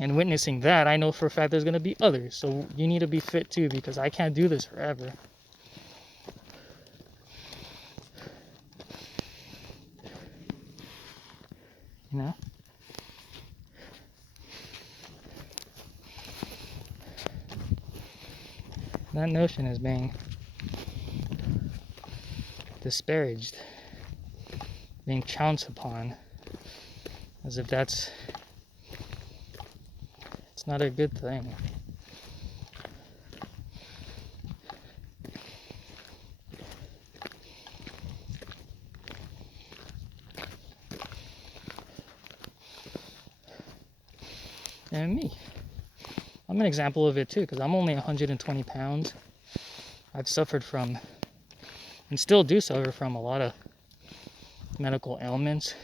And witnessing that, I know for a fact there's going to be others. So you need to be fit too, because I can't do this forever. You know? That notion is being disparaged, being trounced upon, as if it's not a good thing. And me, I'm an example of it too, because I'm only 120 pounds. I've suffered from, and still do suffer from, a lot of medical ailments.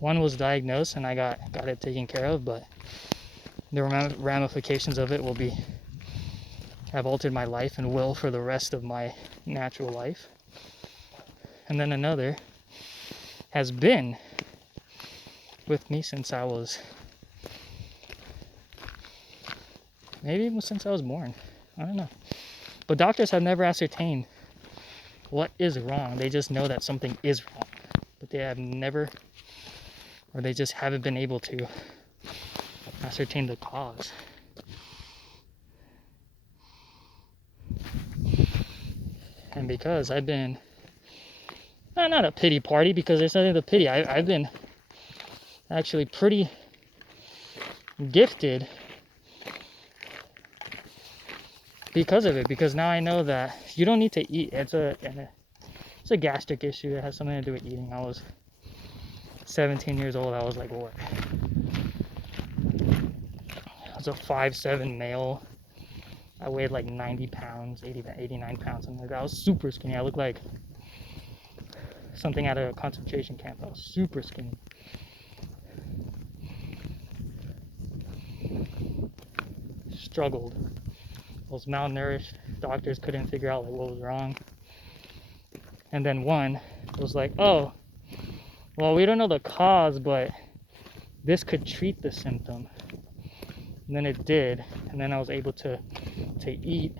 One was diagnosed and I got it taken care of, but the ramifications of it have altered my life and will for the rest of my natural life. And then another has been with me since I was, maybe since I was born. I don't know. But doctors have never ascertained what is wrong. They just know that something is wrong, but they have never, or they just haven't been able to ascertain the cause. And because I've been, not a pity party, because there's nothing to pity. I've been actually pretty gifted because of it, because now I know that you don't need to eat. It's a gastric issue. It has something to do with eating. I was 17 years old. I was like, what? I was a 5'7" male. I weighed like 90 pounds, 89 pounds, something like that. I was super skinny. I looked like something out of a concentration camp. I was super skinny. Struggled. I was malnourished. Doctors couldn't figure out like what was wrong. And then one was like, oh, well, we don't know the cause, but this could treat the symptom. And then it did. And then I was able to eat.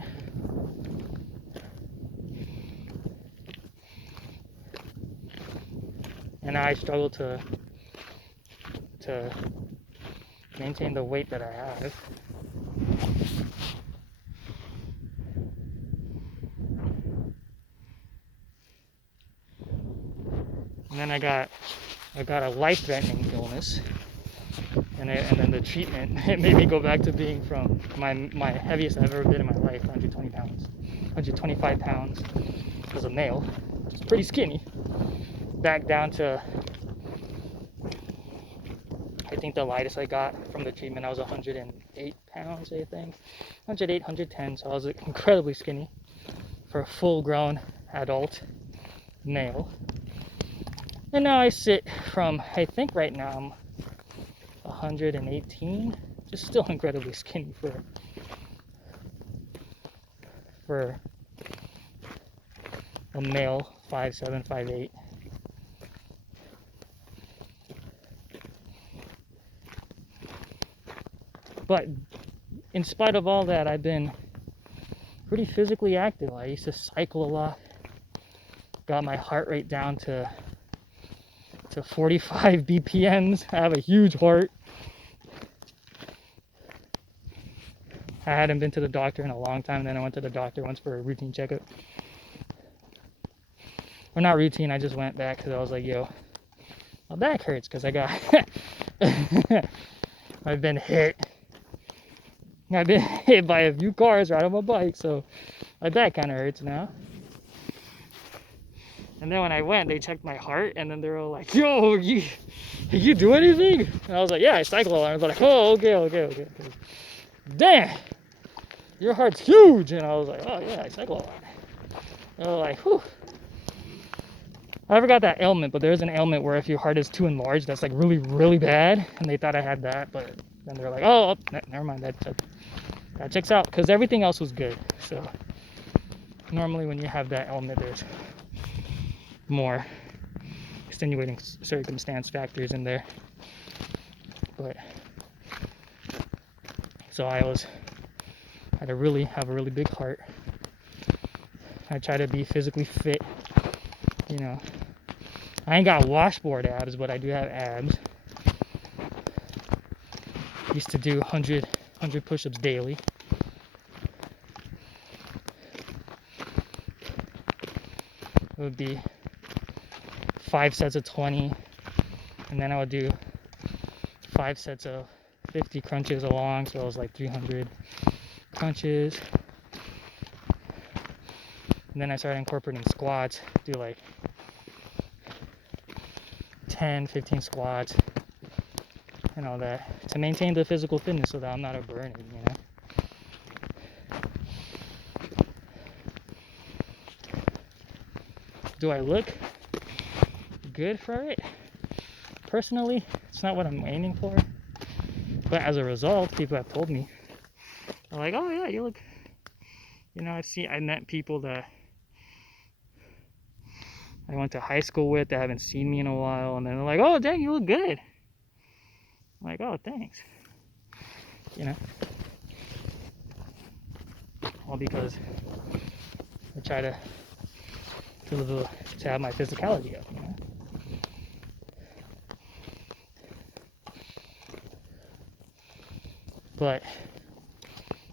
And I struggle to maintain the weight that I have. And then I got a life-threatening illness, and then the treatment, it made me go back to being from my heaviest I've ever been in my life, 120 pounds, 125 pounds as a male, which is pretty skinny, back down to, I think the lightest I got from the treatment, I was 108 pounds, I think, 108, 110, so I was incredibly skinny for a full-grown adult male. And now I sit from, I think right now I'm 118, just still incredibly skinny for a male, 5'7", 5'8". But in spite of all that, I've been pretty physically active. I used to cycle a lot, got my heart rate down to 45 BPMs. I have a huge heart. I hadn't been to the doctor in a long time. Then I went to the doctor once for a routine checkup. Or not routine, I just went back because I was like, yo, my back hurts because I got I've been hit by a few cars riding my bike, so my back kind of hurts now. And then when I went, they checked my heart, and then they were like, yo, you do anything? And I was like, yeah, I cycle a lot. And they're like, oh, okay. Damn, your heart's huge. And I was like, oh yeah, I cycle a lot. And they were like, whew. I never got that ailment, but there's an ailment where if your heart is too enlarged, that's like really, really bad. And they thought I had that, but then they're like, oh, never mind, that checks out, because everything else was good. So normally when you have that ailment, there's more extenuating circumstance factors in there. But so I had to really have a really big heart. I try to be physically fit, you know. I ain't got washboard abs, but I do have abs. Used to do 100 push-ups daily. It would be 5 sets of 20, and then I would do 5 sets of 50 crunches along, so it was like 300 crunches. And then I started incorporating squats, do like 10, 15 squats and all that to maintain the physical fitness so that I'm not a burner, you know. Do I look good for it? Personally, it's not what I'm aiming for. But as a result, people have told me, they're like, oh yeah, you look, you know, I met people that I went to high school with that haven't seen me in a while, and then they're like, oh dang, you look good. I'm like, oh, thanks. You know? All because I try to have my physicality up, you know? But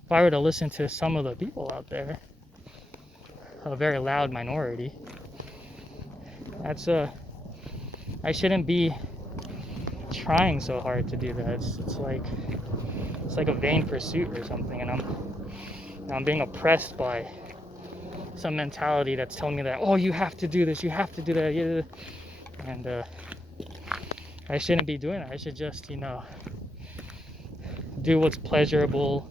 if I were to listen to some of the people out there, a very loud minority, I shouldn't be trying so hard to do that. It's like a vain pursuit or something, and I'm being oppressed by some mentality that's telling me that, oh, you have to do this, you have to do that, yeah. And I shouldn't be doing that. I should just, you know, do what's pleasurable,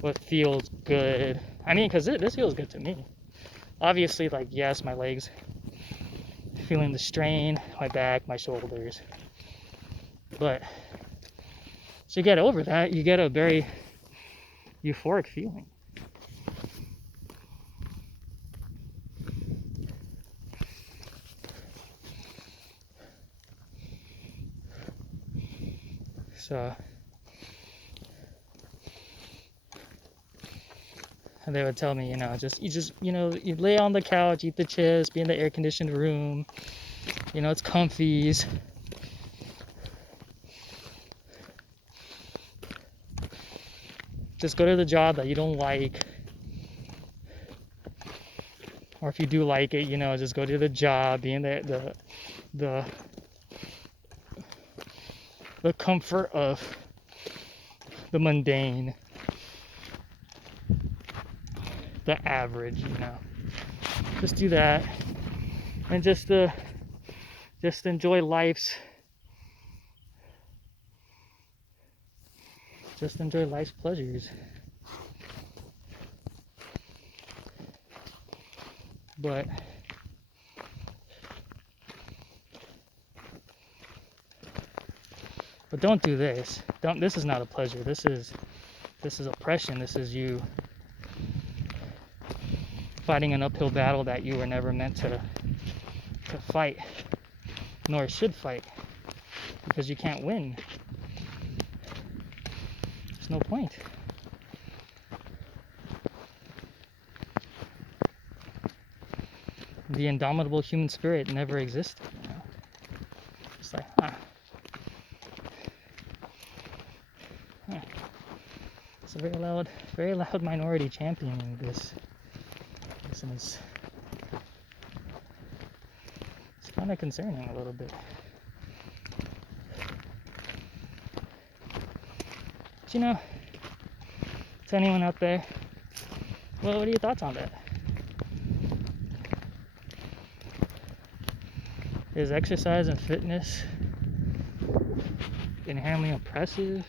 what feels good. I mean, because this feels good to me. Obviously, like, yes, my legs, feeling the strain, my back, my shoulders. But to get over that, you get a very euphoric feeling. So, and they would tell me, you know, you lay on the couch, eat the chips, be in the air-conditioned room, you know, it's comfies. Just go to the job that you don't like. Or if you do like it, you know, just go to the job, be in the comfort of the mundane, the average, you know. Just do that, and just enjoy life's pleasures. But don't do this. This is not a pleasure. This is oppression. This is you fighting an uphill battle that you were never meant to fight, nor should fight, because you can't win. There's no point. The indomitable human spirit never existed, you know? It's like, It's a very loud minority championing this. And it's kind of concerning a little bit. But, you know, to anyone out there, well, what are your thoughts on that? Is exercise and fitness inherently oppressive?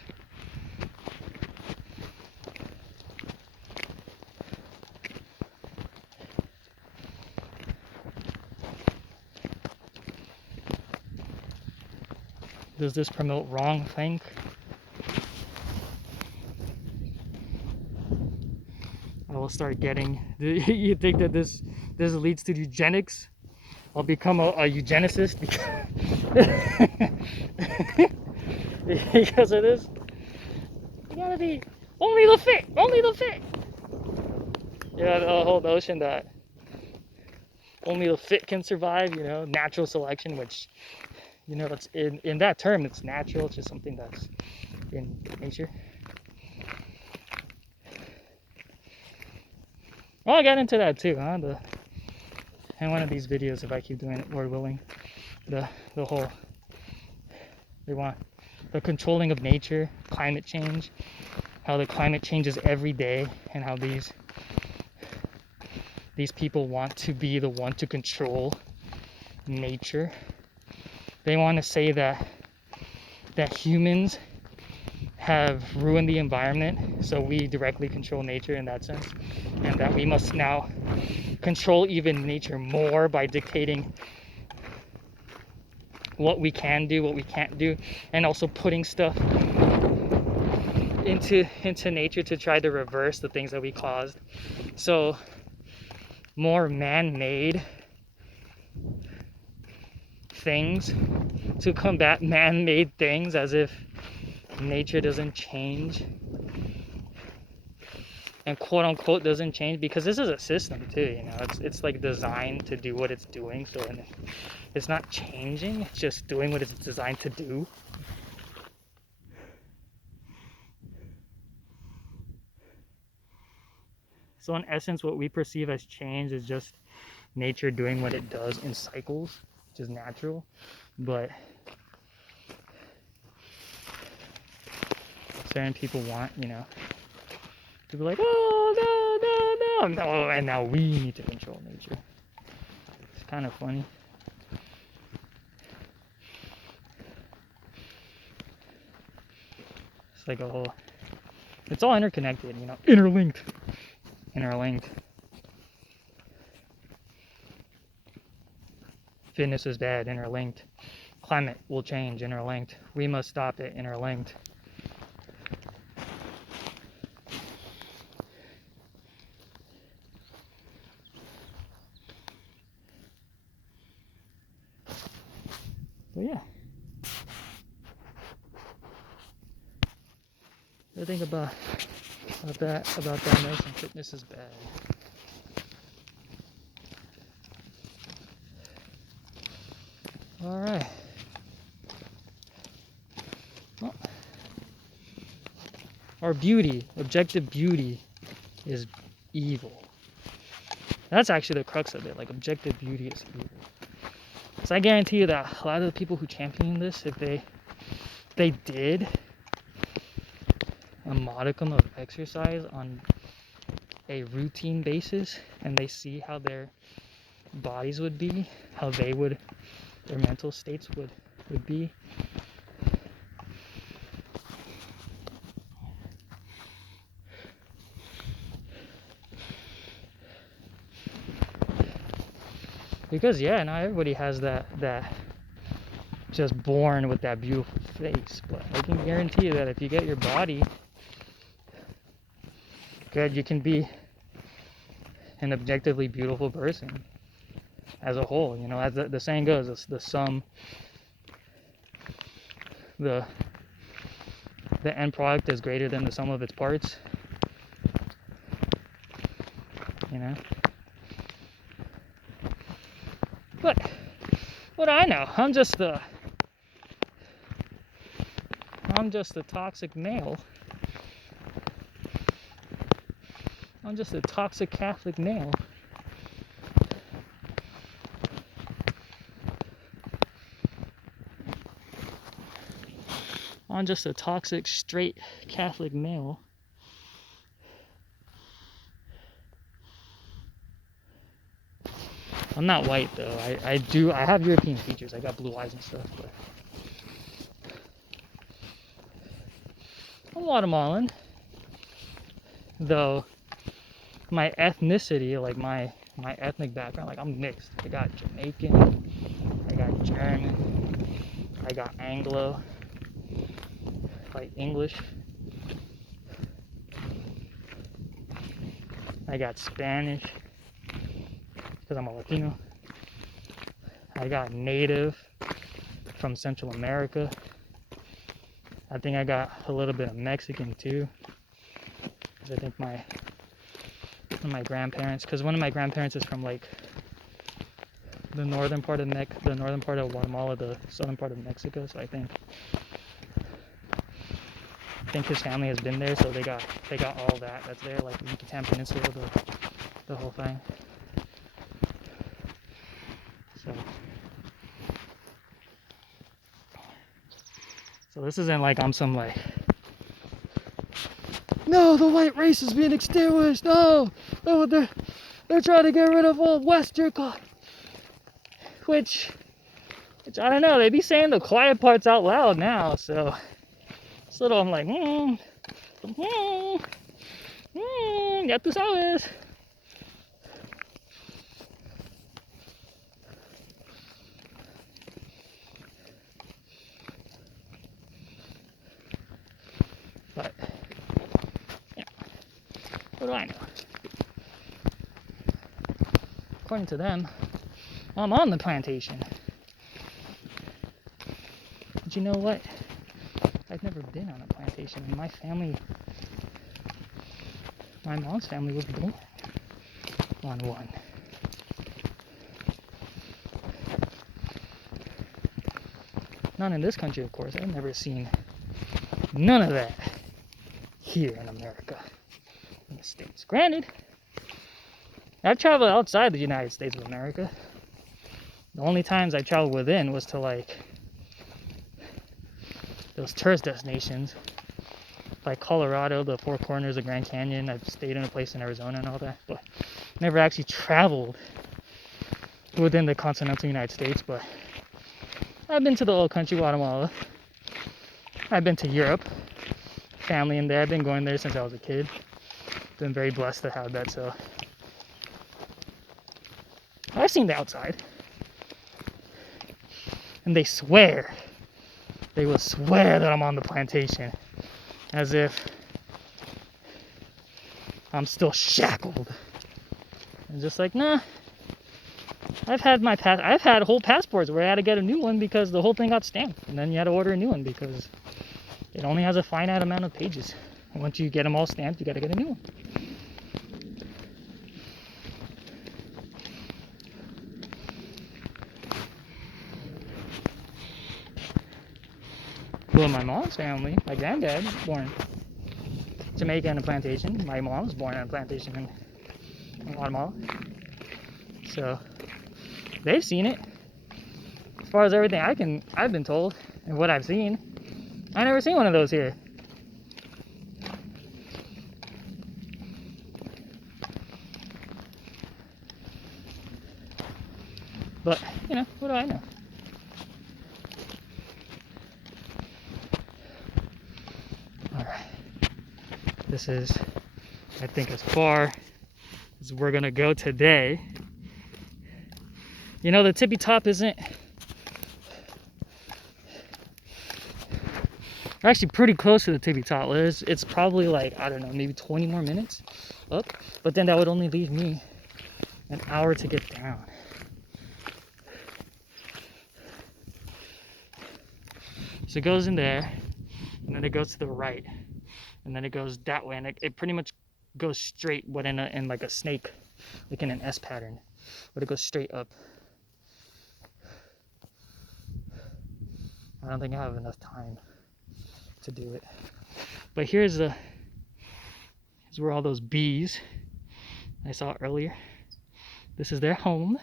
Does this promote wrong think? I will start getting. You think that this leads to eugenics? I'll become a eugenicist because of this. You gotta be only the fit, only the fit. Yeah, the whole notion that only the fit can survive, you know, natural selection, which, you know, it's in that term, it's natural, it's just something that's in nature. Well, I got into that too, huh? In one of these videos, if I keep doing it, Lord willing, the whole, they want the controlling of nature, climate change, how the climate changes every day, and how these people want to be the one to control nature. They want to say that humans have ruined the environment, so we directly control nature in that sense, and that we must now control even nature more by dictating what we can do, what we can't do, and also putting stuff into nature to try to reverse the things that we caused. So more man-made things to combat man-made things, as if nature doesn't change and quote unquote doesn't change, because this is a system too, you know, it's like designed to do what it's doing, so it's not changing, it's just doing what it's designed to do. So in essence, what we perceive as change is just nature doing what it does in cycles, which is natural. But certain people want, you know, to be like, oh, no, and now we need to control nature. It's kind of funny. It's like a whole, it's all interconnected, you know, interlinked. Fitness is bad, interlinked. Climate will change, interlinked. We must stop it, interlinked. But yeah. I think about that notion. Fitness is bad. All right. Well, our beauty, objective beauty, is evil. That's actually the crux of it. Like, objective beauty is evil. So I guarantee you that a lot of the people who champion this, if they did a modicum of exercise on a routine basis, and they see how their bodies would be, how their mental states would be, because yeah, not everybody has that just born with that beautiful face, but I can guarantee you that if you get your body good, you can be an objectively beautiful person as a whole. You know, as the saying goes, the end product is greater than the sum of its parts. You know, but what do I know? I'm just a toxic male. I'm just a toxic Catholic male. I'm just a toxic, straight Catholic male. I'm not white though. I have European features. I got blue eyes and stuff, but I'm Guatemalan. Though my ethnicity, like my ethnic background, like I'm mixed. I got Jamaican, I got German, I got Anglo, like English. I got Spanish, because I'm a Latino. I got native from Central America. I think I got a little bit of Mexican too. I think one of my grandparents, because one of my grandparents is from like the northern part of Guatemala, the southern part of Mexico. So I think his family has been there, so they got all that's there, like the Yucatan Peninsula, the whole thing. So this isn't like I'm some like, no, the white race is being extinguished. No, they're trying to get rid of all Western, which I don't know. They be saying the quiet parts out loud now, so it's little. I'm like, ya tú sabes. But yeah, what do I know? According to them, I'm on the plantation. But you know what? I've never been on a plantation. My mom's family was born on one. Not in this country, of course. I've never seen none of that here in America, in the States. Granted, I've traveled outside the United States of America. The only times I traveled within was to like those tourist destinations, like Colorado, the Four Corners, the Grand Canyon. I've stayed in a place in Arizona and all that, but never actually traveled within the continental United States. But I've been to the old country, Guatemala. I've been to Europe, family in there. I've been going there since I was a kid. Been very blessed to have that, so I've seen the outside. And they will swear that I'm on the plantation, as if I'm still shackled. And just like, nah. I've had whole passports where I had to get a new one because the whole thing got stamped, and then you had to order a new one because it only has a finite amount of pages. And once you get them all stamped, you got to get a new one. Well, my mom's family, my granddad was born Jamaica on a plantation. My mom was born on a plantation in Guatemala. So they've seen it. As far as everything I've been told and what I've seen, I never seen one of those here. But, you know, what do I know? Alright. This is, I think, as far as we're gonna go today. You know, the tippy top isn't... We're actually pretty close to the tippy top. It's probably like, I don't know, maybe 20 more minutes up. But then that would only leave me an hour to get down. So it goes in there, and then it goes to the right, and then it goes that way, and it pretty much goes straight, but in like a snake, like in an S pattern, but it goes straight up. I don't think I have enough time to do it. But here's where all those bees I saw earlier. This is their home.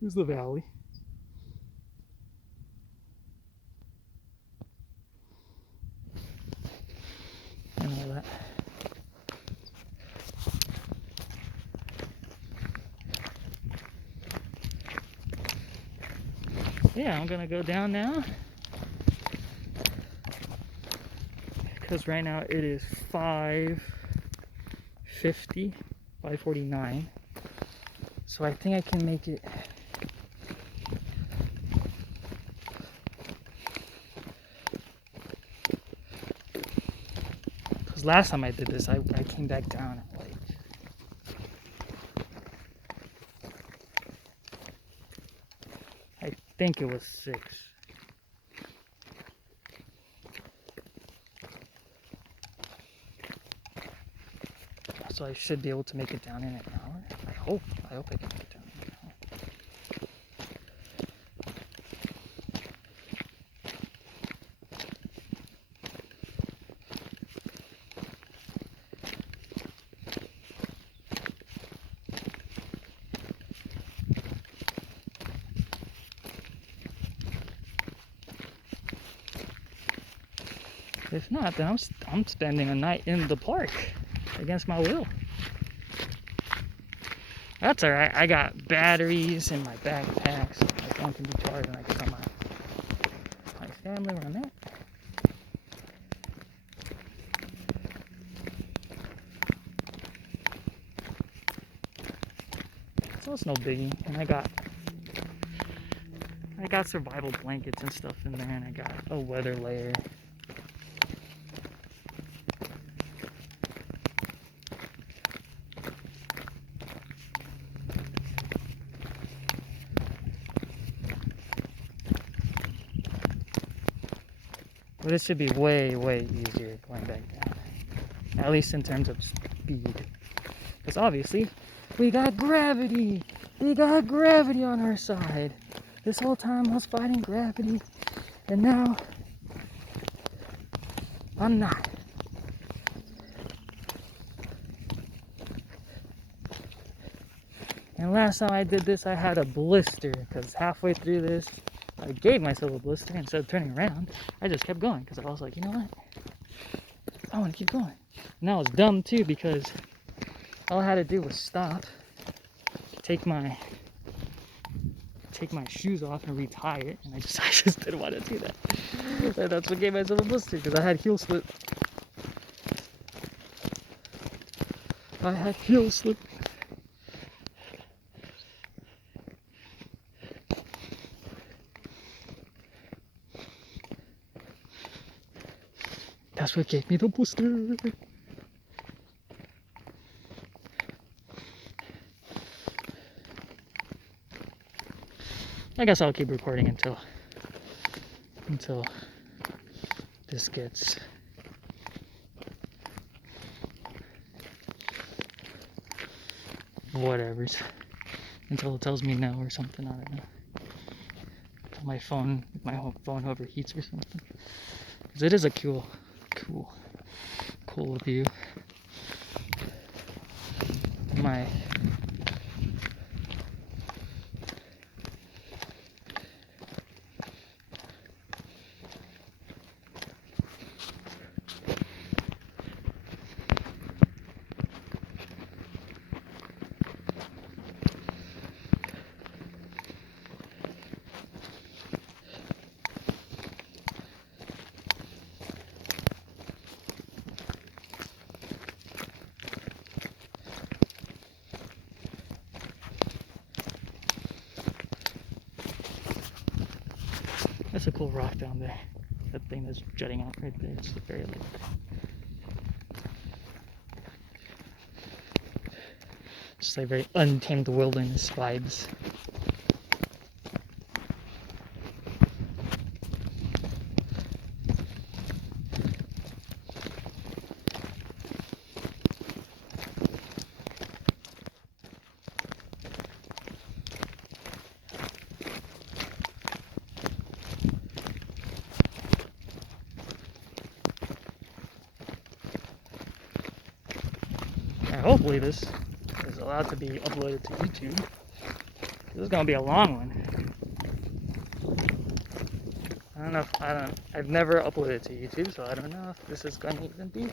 Here's the valley. And all that. Yeah, I'm gonna go down now. Because right now it is 5:50, 5:49. So I think I can make it Because last time I did this, I came back down at like, I think it was 6. So I should be able to make it down in an hour. I hope I can make it down in an hour. If not, then I'm spending a night in the park against my will. That's alright. I got batteries in my backpack, so my phone can be charged when I get on my family where I'm at. So it's no biggie. And I got survival blankets and stuff in there, and I got a weather layer. But it should be way, way easier going back down. At least in terms of speed. Because obviously, we got gravity! We got gravity on our side! This whole time I was fighting gravity, and now I'm not. And last time I did this, I had a blister, because halfway through this, I gave myself a blister. Instead of turning around, I just kept going, because I was like, you know what? I want to keep going. And that was dumb too, because all I had to do was stop, take my shoes off and retie it, and I just didn't want to do that. And that's what gave myself a blister, because I had heel slip. That's what gave me the blister. I guess I'll keep recording until this gets whatever's, until it tells me no or something. I don't know. Until my phone overheats or something. Because it is a cool view. That's a cool rock down there. That thing that's jutting out right there. It's very low. Just like very untamed wilderness vibes. And hopefully this is allowed to be uploaded to YouTube. This is gonna be a long one. I've never uploaded to YouTube, so I don't know if this is gonna even be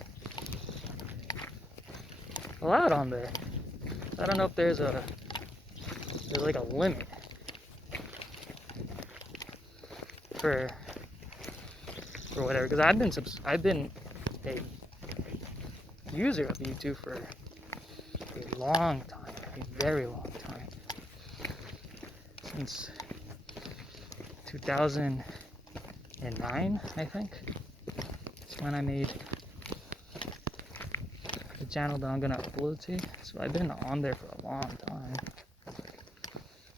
allowed on there. I don't know if there's like a limit for whatever, because I've been a user of YouTube for a long time, a very long time, since 2009, I think. It's when I made channel that I'm gonna upload to. So I've been on there for a long time.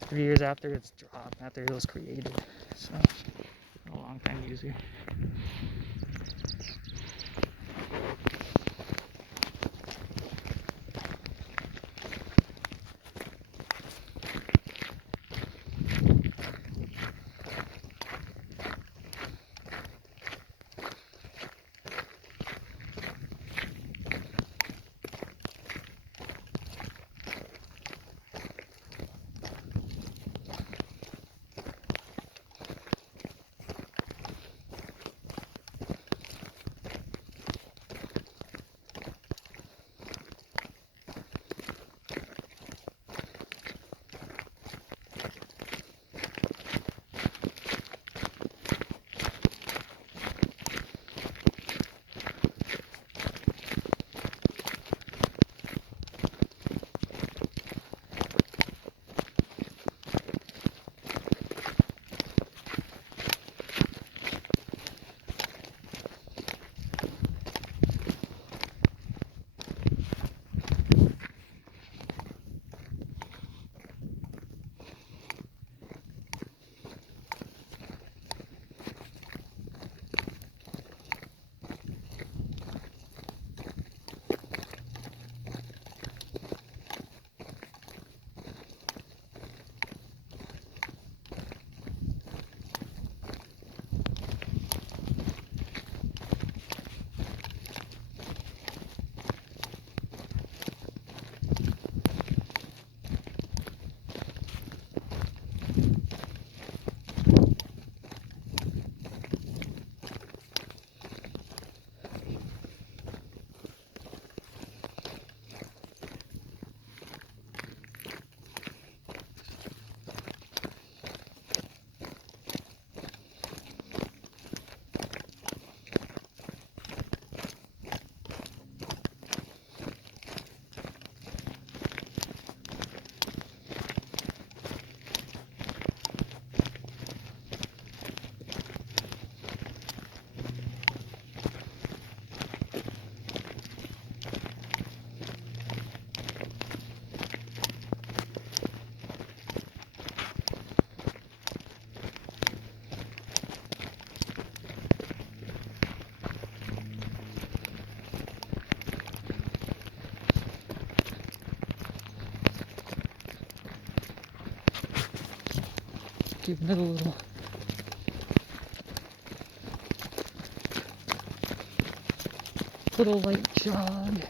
3 years after it's dropped, after it was created. So I'm a long time user. Giving it a little light jog.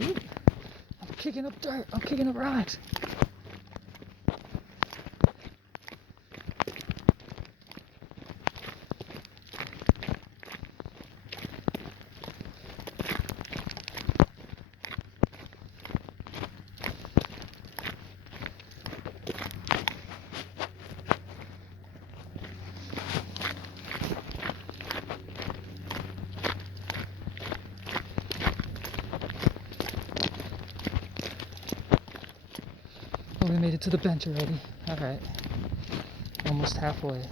Ooh, I'm kicking up dirt. I'm kicking up rocks. Oh, we made it to the bench already. Alright. Almost halfway.